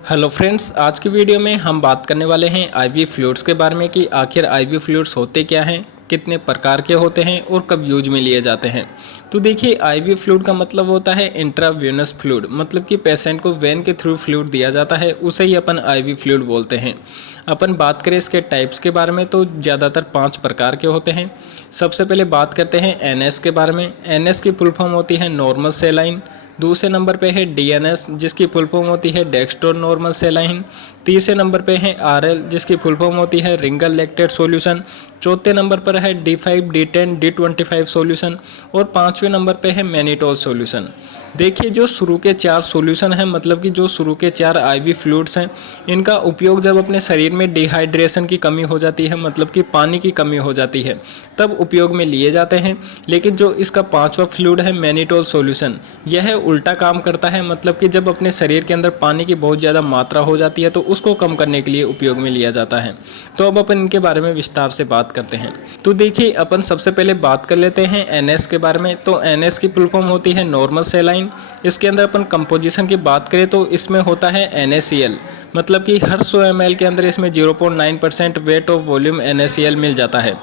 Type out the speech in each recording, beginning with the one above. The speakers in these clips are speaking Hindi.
हेलो फ्रेंड्स, आज की वीडियो में हम बात करने वाले हैं आईवी फ्लूइड्स के बारे में कि आखिर आईवी फ्लूइड्स होते क्या हैं, कितने प्रकार के होते हैं और कब यूज में लिए जाते हैं। तो देखिए, आईवी फ्लूइड का मतलब होता है इंट्रावेनस फ्लूइड, मतलब कि पेशेंट को वेन के थ्रू फ्लूइड दिया जाता है, उसे ही अपन आईवी फ्लूइड बोलते हैं। अपन बात करें इसके टाइप्स के बारे में तो ज़्यादातर 5 प्रकार के होते हैं। सबसे पहले बात करते हैं एनएस के बारे में। एनएस की फुल फॉर्म होती है नॉर्मल सेलाइन। दूसरे नंबर पे है डीएनएस, जिसकी फुल फॉर्म होती है डेक्स्ट्रो नॉर्मल सेलाइन। तीसरे नंबर पे है आरएल, जिसकी फुल फॉर्म होती है रिंगल लैक्टेट सॉल्यूशन। चौथे नंबर पर है D5, D10, D25 सॉल्यूशन और पांचवें नंबर पे है मैनिटोल सॉल्यूशन। देखिए, जो शुरू के 4 सॉल्यूशन हैं, मतलब कि जो शुरू के 4 आईवी फ्लूइड्स हैं, इनका उपयोग जब अपने शरीर में डिहाइड्रेशन की कमी हो जाती है, मतलब कि पानी की कमी हो जाती है, तब उपयोग में लिए जाते हैं। लेकिन जो इसका 5वां फ्लूइड है मैनिटोल सॉल्यूशन, यह उल्टा काम करता है, मतलब कि जब अपने शरीर के अंदर पानी की बहुत ज़्यादा मात्रा हो जाती है तो उसको कम करने के लिए उपयोग में लिया जाता है। तो अब अपन इनके बारे में विस्तार से बात करते हैं। तो देखिए, अपन सबसे पहले बात कर लेते हैं एनएस के बारे में। तो एनएस की फुल फॉर्म होती है नॉर्मल सेलाइन। इसके अंदर अपन कंपोजिशन की बात करें तो इसमें होता है NaCl, मतलब कि हर 100 ml के अंदर इसमें 0.9% वेट ऑफ वॉल्यूम NaCl मिल जाता है।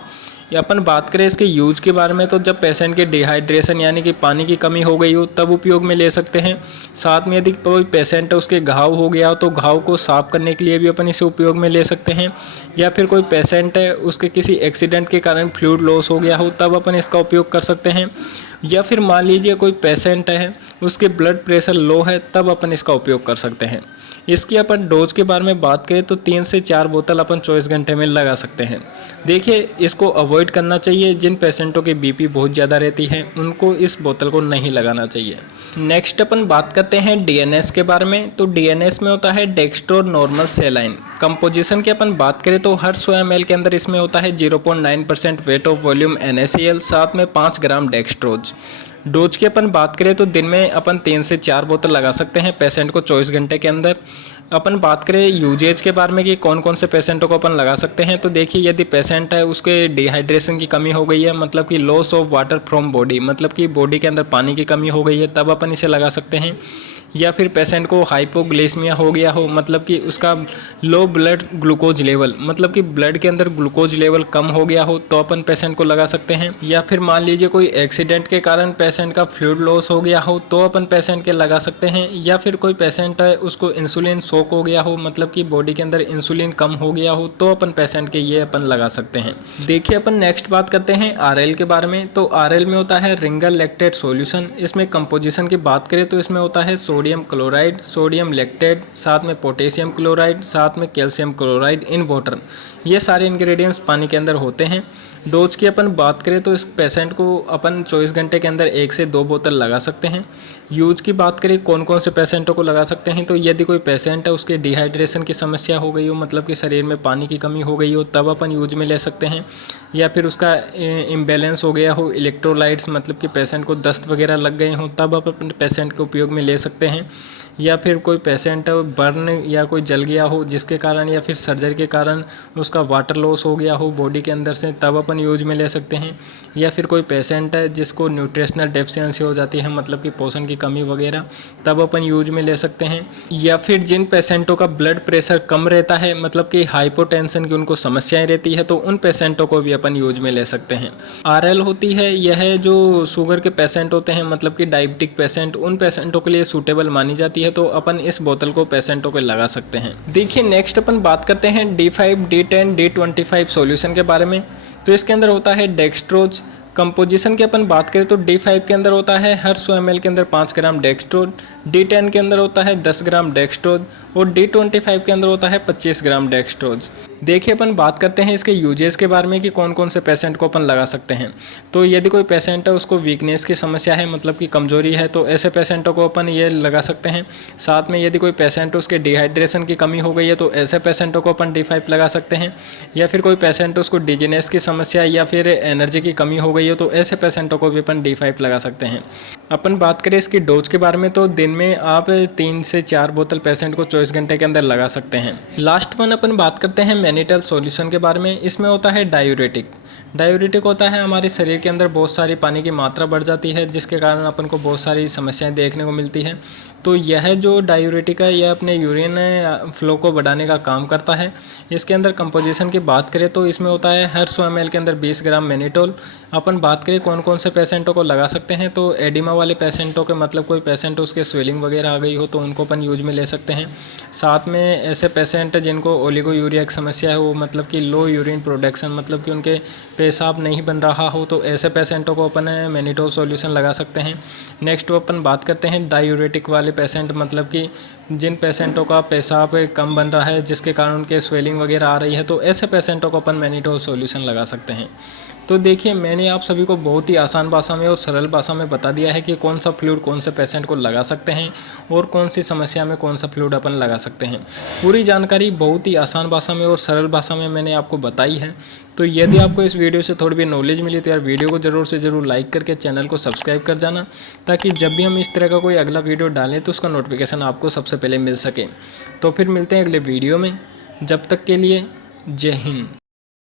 या अपन बात करें इसके यूज के बारे में तो जब पेशेंट के डिहाइड्रेशन यानी कि पानी की कमी हो गई हो तब उपयोग में ले सकते हैं। साथ में यदि कोई पेशेंट है उसके घाव हो गया हो तो घाव को साफ करने के लिए भी अपन इसे उपयोग में ले सकते हैं। या फिर कोई पेशेंट है उसके किसी एक्सीडेंट के कारण फ्लूइड लॉस हो गया हो तब अपन इसका उपयोग कर सकते हैं। या फिर मान लीजिए कोई पेशेंट है उसके ब्लड प्रेशर लो है तब अपन इसका उपयोग कर सकते हैं। इसकी अपन डोज के बारे में बात करें तो 3 से 4 बोतल अपन 24 घंटे में लगा सकते हैं। देखिए, इसको अवॉइड करना चाहिए। जिन पेशेंटों की बीपी बहुत ज़्यादा रहती है उनको इस बोतल को नहीं लगाना चाहिए। नेक्स्ट अपन बात करते हैं डीएनएस के बारे में। तो डीएनएस में होता है डेक्स्ट्रो नॉर्मल सेलाइन। कंपोजिशन की अपन बात करें तो हर 100 ml के अंदर इसमें होता है 0.9% वेट ऑफ वॉल्यूम NaCl, साथ में 5 ग्राम डेक्स्ट्रोज। डोज की अपन बात करें तो दिन में अपन 3 से 4 बोतल लगा सकते हैं पेशेंट को 24 घंटे के अंदर। अपन बात करें यूजेज के बारे में कि कौन कौन से पेशेंटों को अपन लगा सकते हैं, तो देखिए, यदि पेशेंट है उसके डिहाइड्रेशन की कमी हो गई है, मतलब कि loss of water from body, मतलब कि बॉडी के अंदर पानी की कमी हो गई है, तब अपन इसे लगा सकते हैं। या फिर पेशेंट को हाइपोग्लाइसेमिया हो गया हो, मतलब कि उसका लो ब्लड ग्लूकोज लेवल, मतलब कि ब्लड के अंदर ग्लूकोज लेवल कम हो गया हो, तो अपन पेशेंट को लगा सकते हैं। या फिर मान लीजिए कोई एक्सीडेंट के कारण पेशेंट का फ्लूइड लॉस हो गया हो तो अपन पेशेंट के लगा सकते हैं। या फिर कोई पेशेंट है उसको इंसुलिन शॉक हो गया हो, मतलब कि बॉडी के अंदर इंसुलिन कम हो गया हो, तो अपन पेशेंट के ये अपन लगा सकते हैं। देखिए, अपन नेक्स्ट बात करते हैं आरएल के बारे में। तो आरएल में होता है रिंगल लैक्टेट सॉल्यूशन। इसमें कंपोजिशन की बात करें तो इसमें होता है सोडियम क्लोराइड, सोडियम लैक्टेट, साथ में पोटेशियम क्लोराइड, साथ में कैल्शियम क्लोराइड इन वाटर। ये सारे इंग्रेडिएंट्स पानी के अंदर होते हैं। डोज की अपन बात करें तो इस पेशेंट को अपन 24 घंटे के अंदर 1 से 2 बोतल लगा सकते हैं। यूज की बात करें कौन कौन से पेशेंटों को लगा सकते हैं, तो यदि कोई पेशेंट है उसके डिहाइड्रेशन की समस्या हो गई हो, मतलब कि शरीर में पानी की कमी हो गई हो, तब अपन यूज में ले सकते हैं। या फिर उसका इम्बैलेंस हो गया हो इलेक्ट्रोलाइट्स, मतलब कि पेशेंट को दस्त वगैरह लग गए हों, तब अपन पेशेंट के उपयोग में ले सकते हैं। या फिर कोई पेशेंट बर्न या कोई जल गया हो जिसके कारण, या फिर सर्जरी के कारण उसका वाटर लॉस हो गया हो बॉडी के अंदर से, तब अपन यूज में ले सकते हैं। या फिर कोई पेशेंट है जिसको न्यूट्रिशनल डेफिशिएंसी हो जाती है, मतलब कि पोषण की कमी वगैरह, तब अपन यूज में ले सकते हैं। या फिर जिन पेशेंटों का ब्लड प्रेशर कम रहता है, मतलब कि हाइपोटेंशन की उनको समस्याएं रहती है, तो उन पेशेंटों को भी अपन यूज में ले सकते हैं। आरएल होती है, यह जो शुगर के पेशेंट होते हैं, मतलब कि डायबिटिक पेशेंट, उन पेशेंटों के लिए सूटेबल मानी जाती है, तो अपन इस बोतल को पेशेंटों को लगा सकते हैं। देखिए, नेक्स्ट अपन बात करते हैं D5, D10, D25 सॉल्यूशन के बारे में। तो इसके अंदर होता है डेक्स्ट्रोज। कंपोजिशन की अपन बात करें तो D5 के अंदर होता है हर 100 ml के अंदर 5 ग्राम डेक्स्ट्रोज, D10 के अंदर होता है 10 ग्राम डेक्स्ट्रोज और D25 के अंदर होता है 25 ग्राम डेक्स्ट्रोज। देखिए, अपन बात करते हैं इसके यूजेस के बारे में कि कौन कौन से पेशेंट को अपन लगा सकते हैं। तो यदि कोई पेशेंट है उसको वीकनेस की समस्या है, मतलब कि कमजोरी है, तो ऐसे पेशेंटों को अपन ये लगा सकते हैं। साथ में यदि कोई पेशेंट उसके डिहाइड्रेशन की कमी हो गई है तो ऐसे पेशेंटों को अपन D5 लगा सकते हैं। या फिर कोई पेशेंट उसको डिजीनेस की समस्या या फिर एनर्जी की कमी हो गई है तो ऐसे पेशेंटों को भी अपन D5 लगा सकते हैं। अपन बात करें इसकी डोज के बारे में तो दिन में आप 3 से 4 बोतल पेशेंट को 24 घंटे के अंदर लगा सकते हैं। लास्ट वन अपन बात करते हैं मैनिटोल सॉल्यूशन के बारे में। इसमें होता है डायूरेटिक। डायूरेटिक होता है हमारे शरीर के अंदर बहुत सारी पानी की मात्रा बढ़ जाती है जिसके कारण अपन को बहुत सारी समस्याएं देखने को मिलती है। तो यह जो डायूरेटिक है यह अपने यूरिन फ्लो को बढ़ाने का काम करता है। इसके अंदर कंपोजिशन की बात करें तो इसमें होता है हर 100 ml के अंदर 20 ग्राम मैनिटोल। अपन बात करें कौन कौन से पेशेंटों को लगा सकते हैं, तो एडिमा वाले पेशेंटों के मतलब कोई पेशेंट उसके स्वेलिंग वगैरह आ गई हो तो उनको अपन यूज में ले सकते हैं। साथ में ऐसे पेशेंट जिनको ओलिगोयूरिया की समस्या है, वो मतलब कि लो यूरिन प्रोडक्शन, मतलब कि उनके पेशाब नहीं बन रहा हो, तो ऐसे पेशेंटों को अपन मैनिटोल सॉल्यूशन लगा सकते हैं। नेक्स्ट अपन बात करते हैं डायूरेटिक वाले पेशेंट, मतलब कि जिन पेशेंटों का पेशाब कम बन रहा है जिसके कारण उनके स्वेलिंग वगैरह आ रही है, तो ऐसे पेशेंटों को अपन मैनिटोल सॉल्यूशन लगा सकते हैं। तो देखिए मैंने आप सभी को बहुत ही आसान भाषा में और सरल भाषा में बता दिया है कि कौन सा फ्लूइड कौन से पेशेंट को लगा सकते हैं और कौन सी समस्या में कौन सा फ्लूइड अपन लगा सकते हैं। पूरी जानकारी बहुत ही आसान भाषा में और सरल भाषा में मैंने आपको बताई है। तो यदि आपको इस वीडियो से थोड़ी भी नॉलेज मिली तो यार वीडियो को ज़रूर से ज़रूर लाइक करके चैनल को सब्सक्राइब कर जाना, ताकि जब भी हम इस तरह का कोई अगला वीडियो डालें तो उसका नोटिफिकेशन आपको सबसे पहले मिल सके। तो फिर मिलते हैं अगले वीडियो में, जब तक के लिए जय हिंद।